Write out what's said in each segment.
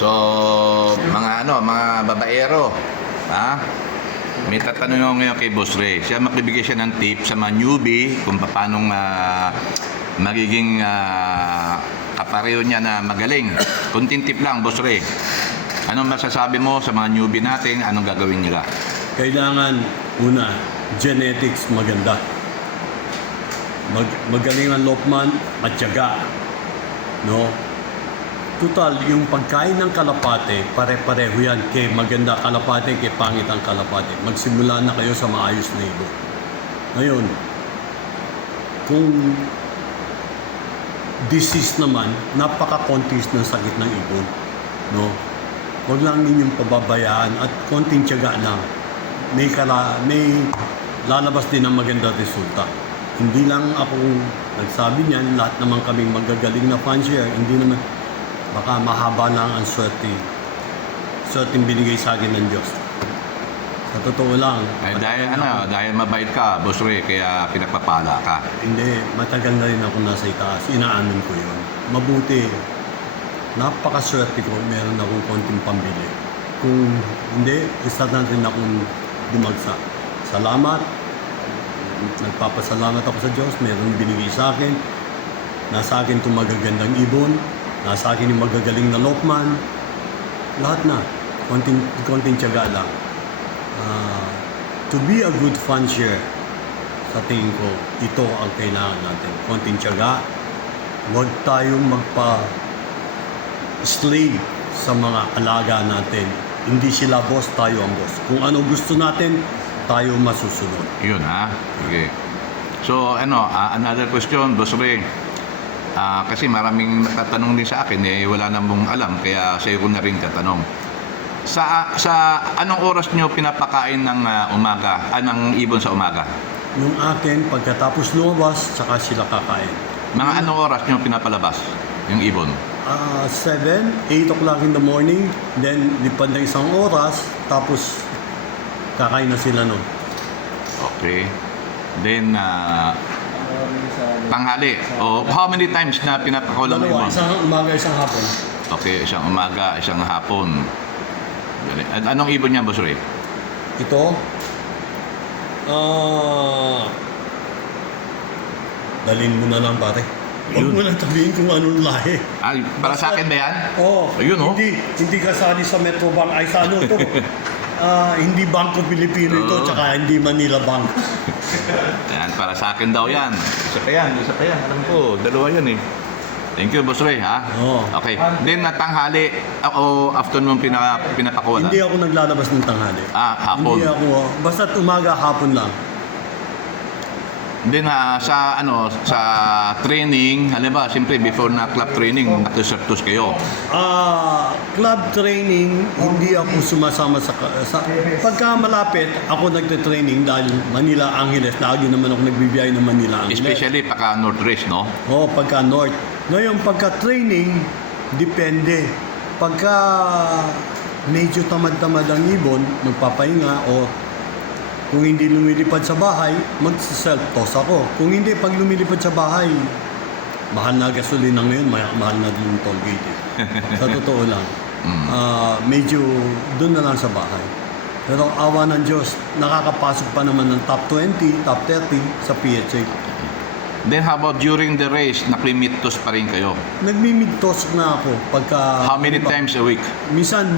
So, mga babaero, ha? May tatanong ako ngayon kay Boss Ray. Siya magbibigay siya ng tip sa mga newbie kung paano magiging kapareho niya na magaling. Kunting tip lang, Boss Ray. Anong masasabi mo sa mga newbie natin? Anong gagawin nila? Kailangan, una, genetics maganda. Magaling ang lokman at tiyaga. No? Total, yung pagkain ng kalapate, pare-pareho yan. Kay maganda kalapate, kay pangit ang kalapate. Magsimula na kayo sa maayos na ibon. Ngayon, kung disease naman, napaka-kontis ng sakit ng ibon. No? Huwag lang ninyong pababayaan at konting tiyaga lang. May lalabas din ang maganda resulta. Hindi lang ako nagsabi niyan, lahat naman kaming magagaling na fancier. Hindi naman, baka mahaba na ang swerteng binigay sa akin ng Diyos. Sa totoo lang. Ay, dahil mabait ka, Boss Ray, kaya pinagpapala ka. Hindi, matagal na rin ako nasa itaas. Inaamin ko yun. Mabuti, napakaswerte ko, meron akong konting pambili. Kung hindi, isa na rin akong dumagsak. Salamat. Nagpapasalamat ako sa Diyos. Meron binigay sa akin. Nasa akin itong magagandang ibon. Nasa akin yung magagaling na lokman. Lahat na. Konting tiyaga lang. To be a good fancier, sa tingin ko, ito ang kailangan natin. Konting tiyaga. Huwag tayong magpa-slave sa mga alaga natin. Hindi sila boss, tayo ang boss. Kung ano gusto natin, tayo masusunod. Yun, ha? Okay. So, another question, Boss Ray. Kasi maraming natatanong din sa akin, wala namang alam, kaya sa'yo ko na rin tatanong. Sa anong oras nyo pinapakain ng ng ibon sa umaga? Yung akin, pagkatapos lumabas, saka sila kakain. Mga anong oras nyo pinapalabas yung ibon? 7, 8 o'clock in the morning, then lipad na isang oras, tapos kakain na sila nun. Okay. Then, tanghali. How many times na pinapakawalan mo ibon? Isang umaga, isang hapon. Okay, isang umaga, isang hapon. Anong ibon niya, Boss Ray? Ito, dalhin mo na lang pare. Huwag mo na sabihin kung anong lahi. Para sa akin ba yan? Oo. Ayun, oh. Hindi kasali sa Metro Bank. Ay, sa ano ito? Hindi Bangko Pilipino ito, tsaka hindi Manila Bank. Yan, para sa akin daw yan. Isa pa yan. Alam ko, dalawa yan eh. Thank you, Boss Ray, ha? Oo. Okay. Then, tanghali o afternoon pinapakuha. Hindi ako naglalabas ng tanghali. Hapon. Hindi ako, basta't umaga, hapon lang. Then, sa training, halimbawa, siyempre, before na club training, nag-certus kayo. Club training, hindi ako sumasama sa pagka malapit, ako nagte-training dahil Manila Angeles, lagi naman ako nagbibiyahe ng Manila Angeles. Especially pagka North Race, no? Oo, pagka North. Ngayon, pagka training, depende. Pagka medyo tamad-tamad ang ibon, magpapahinga o kung hindi lumilipad sa bahay, mag-self-toss ako. Kung hindi, pag lumilipad sa bahay, mahal na gasolina ngayon, mahal na din yung toll gate. Sa totoo lang. Medyo doon na lang sa bahay. Pero awa ng Diyos, nakakapasok pa naman ng top 20, top 30 sa PHA. Then how about during the race, naklimit-toss pa rin kayo? Nagmi-mid-toss na ako pagka... How many times a week? Minsan.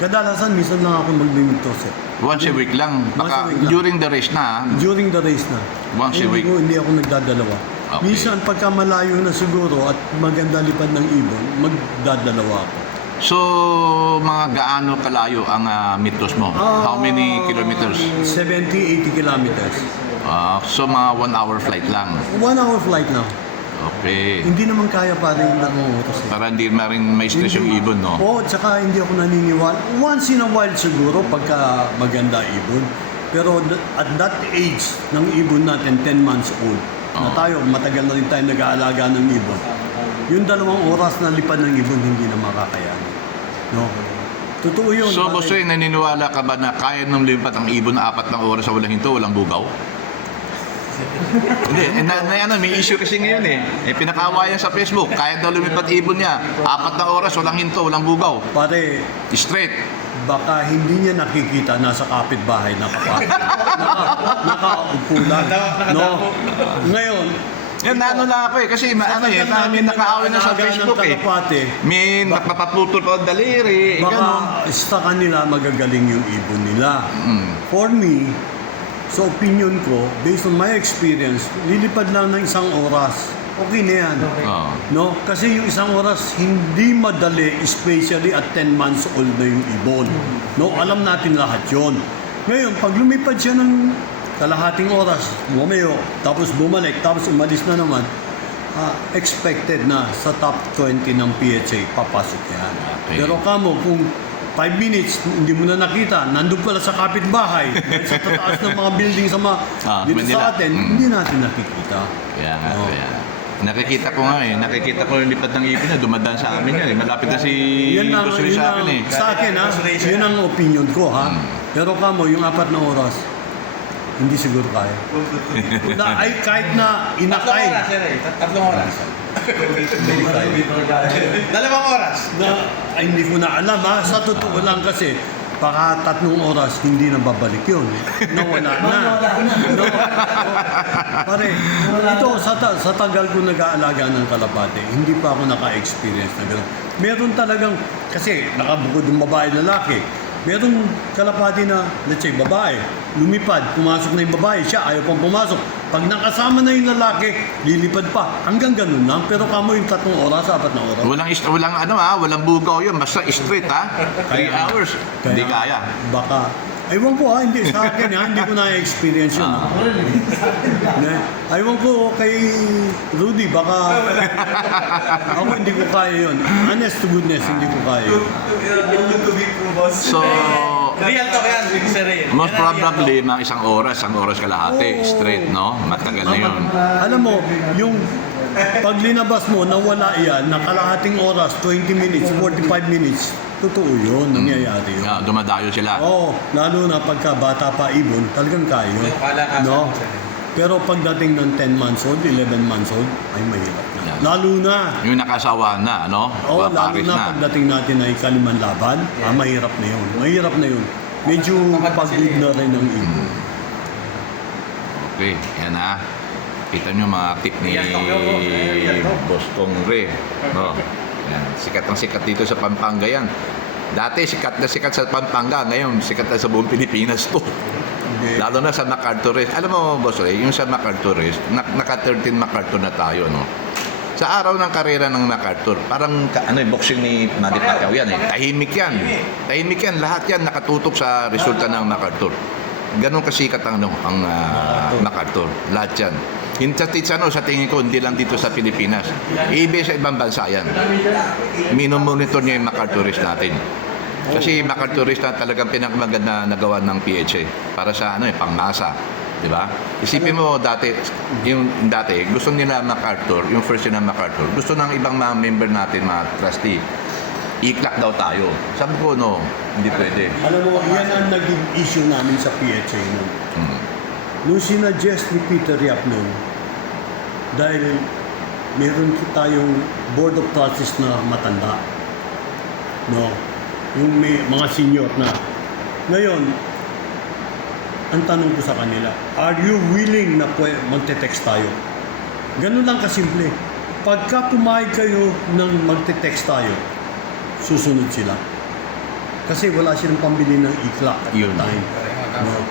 Kadalasan, minsan lang ako mag-mid-toss eh. Once a week lang. Baka Once a week lang. during the race na. During the race na. Once a week. Hindi ako nagdadalawa. Okay. Minsan pagka malayo na siguro at maganda lipad ng ibon, magdadalawa ako. So, mga gaano kalayo ang mitos mo? How many kilometers? 70-80 kilometers. So, mga 1 hour flight lang. 1 hour flight na. Okay. Hindi naman kaya pa rin nangungutos. Para hindi rin may stress yung ibon, no? Oo, tsaka hindi ako naniniwala. Once in a while siguro pagka maganda ibon. Pero at that age ng ibon natin, 10 months old, na tayo, matagal na rin tayo nag-aalaga ng ibon. Yung 2 oras na lipad ng ibon, hindi na makakayanin. No? Totoo yun. So, Boss Ray, naniniwala ka ba na kaya nung lipat ang ibon na 4 na oras sa walang hinto, walang bugaw? Hindi, may issue kasi ngayon pinakawayan sa Facebook. Kaya daw lumipad ibon niya. 4 na oras, walang hinto, walang bugaw. Pare, Straight. baka hindi niya nakikita nasa kapitbahay nakaupo lang. No? Ngayon, Yan, lang ako kasi may nakaaway na sa Facebook May nakapaputol pa ang daliri, baka sa kanila magagaling yung ibon nila. Mm. For me, sa opinion ko, based on my experience, lilipad lang ng 1 oras. Okay na yan. Oo. No? Kasi yung 1 oras, hindi madali, especially at 10 months old na yung ibon. No? Alam natin lahat yon. Ngayon, pag lumipad siya ng kalahating oras, bumayo, tapos bumalik, tapos umalis na naman, expected na sa top 20 ng PHA, papasok yan. Okay. Pero kamo, kung 5 minutes, hindi mo na nakita, nandun pala sa kapitbahay, sa tataas ng mga building dito Manila. sa atin, hindi natin nakikita. Kaya nga, Oo. kaya. Nakikita ko yung lipad ng ibon na dumadaan sa amin yan. Malapit na si Boss Ray sa akin Sa akin yun ang opinion ko ha. Pero kamo, yung 4 na oras, hindi siguro kaya. Ay, kahit na inakay. 3 oras. Dalawang oras. Ay, hindi ko na alam ha. Sa totoo lang kasi, baka 3 oras, hindi na babalik yun. Nawala na. No. Pare, ito, sa tagal ko nag-aalaga ng kalapate, hindi pa ako naka-experience na gano'n. Meron talagang, kasi nakabukod yung babae lalaki, merong kalapati na, let's say, babae, lumipad, pumasok na yung babae, siya ayaw pang pumasok. Pag nakasama na yung lalaki, lilipad pa. Hanggang ganun lang. Pero kamo yung 3 oras, 4 na oras. Walang bugaw yun. Basta straight 3 hours. Hindi kaya. Baka, aywan ko hindi sa akin hindi ko na-experience yun. Aywan ko kay Rudy, baka ako hindi ko kaya yun. Honest to goodness, hindi ko kaya yun. So, Real talk yan, Sir Ray. most probably, mga 1 oras kalahati, straight, no? Matagal na yun. Alam mo, yung pag linabas mo, nawala yan, na kalahating oras, 20 minutes, 45 minutes, totoo yun, nangyayari yun. Dumadayo sila. Oo, lalo na pagka bata pa ibon, talagang kaya yun. No? Pero pagdating ng 10 months old, 11 months old, ay mahirap na. Yeah. Lalo na, Yung nakasawa na, no? lalo Paparis na pagdating natin ay kaliman laban, mahirap na yun. Mahirap na yun. Medyo pagod na rin ang ibon. Okay, yan ha. Kita nyo mga tip ni Boss Kong Ray. No? Yan. Sikat ang sikat dito sa Pampanga yan. Dati sikat na sikat sa Pampanga, ngayon sikat na sa buong Pilipinas to. Lalo na sa MacArthur Race. Alam mo, Boss Ray, yung sa MacArthur Race, naka-13 MacArthur na tayo, no? Sa araw ng karera ng MacArthur, parang boxing ni Manny Pacquiao yan Tahimik yan. Tahimik yan. Lahat yan nakatutok sa resulta ng MacArthur. Ganon kasikat ang MacArthur. Lahat yan. Sa tingin ko, hindi lang dito sa Pilipinas. Iba sa ibang bansa yan. Minomonitor niya yung MacArthur Race natin. Kasi MacArthur Race na talagang pinakamaganda na nagawa ng PHA para sa pangmasa, di ba? Isipin mo dati gusto nila MacArthur, yung first year ng MacArthur, gusto ng ibang mga member natin, mga trustee, i-clock daw tayo. Sabi ko, no, hindi pwede. Alam mo, yan ang naging issue namin sa PHA nun. Nung sinuggest ni Peter Yap nun, dahil meron tayong board of trustees na matanda, no? Yung may mga senior na. Ngayon, ang tanong ko sa kanila, are you willing na magte-text tayo? Ganun lang kasimple. Pagka pumayag kayo ng magte-text tayo, susunod sila. Kasi wala silang pambili ng e-clock at the time. No?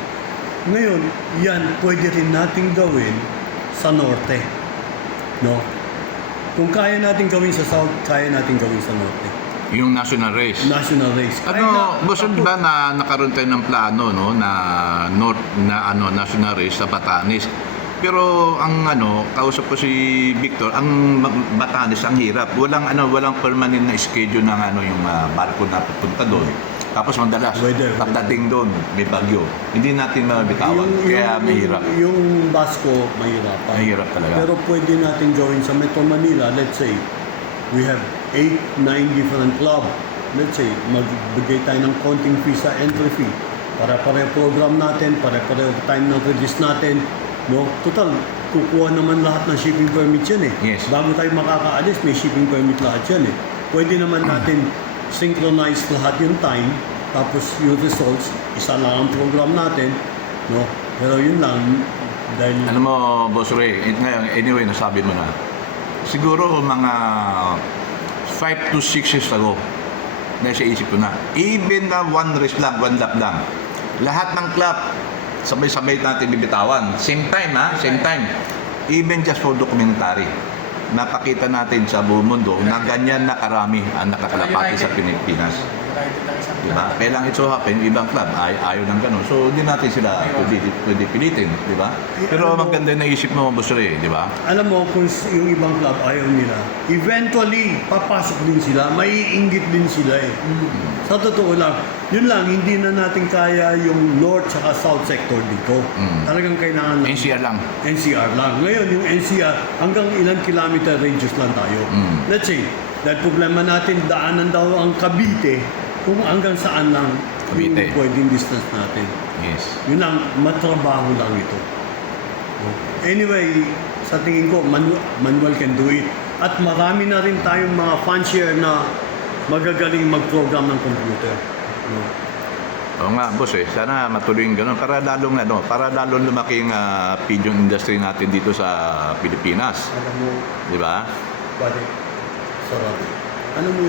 Ngayon, yan pwede rin natin gawin sa norte. No? Kung kaya natin gawin sa south, kaya natin gawin sa norte. Yung national race. National race. Gusto ba na nakaroon tayo ng plano, no, na national race sa Batanes? Pero ang kausap ko si Victor, ang Batanes ang hirap. Walang permanent na schedule ng yung barko na pupunta doon. Tapos madalas pagdating doon may bagyo. Hindi natin mabitawan. Kaya mahirap. Yung Basco, mahirap. Mahirap talaga. Pero pwede natin gawin sa Metro Manila, let's say, we have 8-9 different club. Let's say, magbigay tayo ng konting fee sa entry fee. Pare-pareho program natin, pare-pareho time ng release natin. No? Total, kukuha naman lahat ng shipping permit yan eh. Yes. Bago tayo makakaalis, may shipping permit lahat yan eh. Pwede naman natin synchronize lahat yung time, tapos yung results, isa lang ang program natin, no? Pero yun lang, dahil Ano mo, Boss Ray, ngayon, anyway, nasabi mo na. Siguro mga 5 to 6 years ago, nasa isip ko na, even na one race lang, one lap lang, lahat ng club, sabay-sabay natin bibitawan. Same time, ha? Same time. Even just for documentary. Napakita natin sa buong mundo na ganyan na karami ang nakakalapati sa Pilipinas. Diba? Kailang ito happen, ibang club, ayaw ng ganun. So, hindi natin sila pwede pilitin, di ba? Pero maganda na isip mo, Boss Ray, di ba? alam mo kung yung ibang club ayaw nila, eventually, papasok din sila, maiinggit din sila eh. Sa totoo lang, yun lang, hindi na natin kaya yung north saka south sector dito. Talagang kailangan lang. NCR lang. NCR lang. Ngayon, yung NCR, hanggang ilang kilometer radius lang tayo. Let's say, dahil problema natin, daanan daw ang Cavite, kung hanggang saan lang yung Cavite. pwedeng distance natin. Yes. Yun lang, matrabaho lang ito. Anyway, sa tingin ko, manual can do it. At marami na rin tayong mga fancier na magagaling mag-program ng computer. No? Oo nga, boss eh. Sana matuloy yung ganun. Para lalong, para lalong lumaki yung pigeon industry natin dito sa Pilipinas. Alam mo, Di ba? pare, sarap. Alam mo,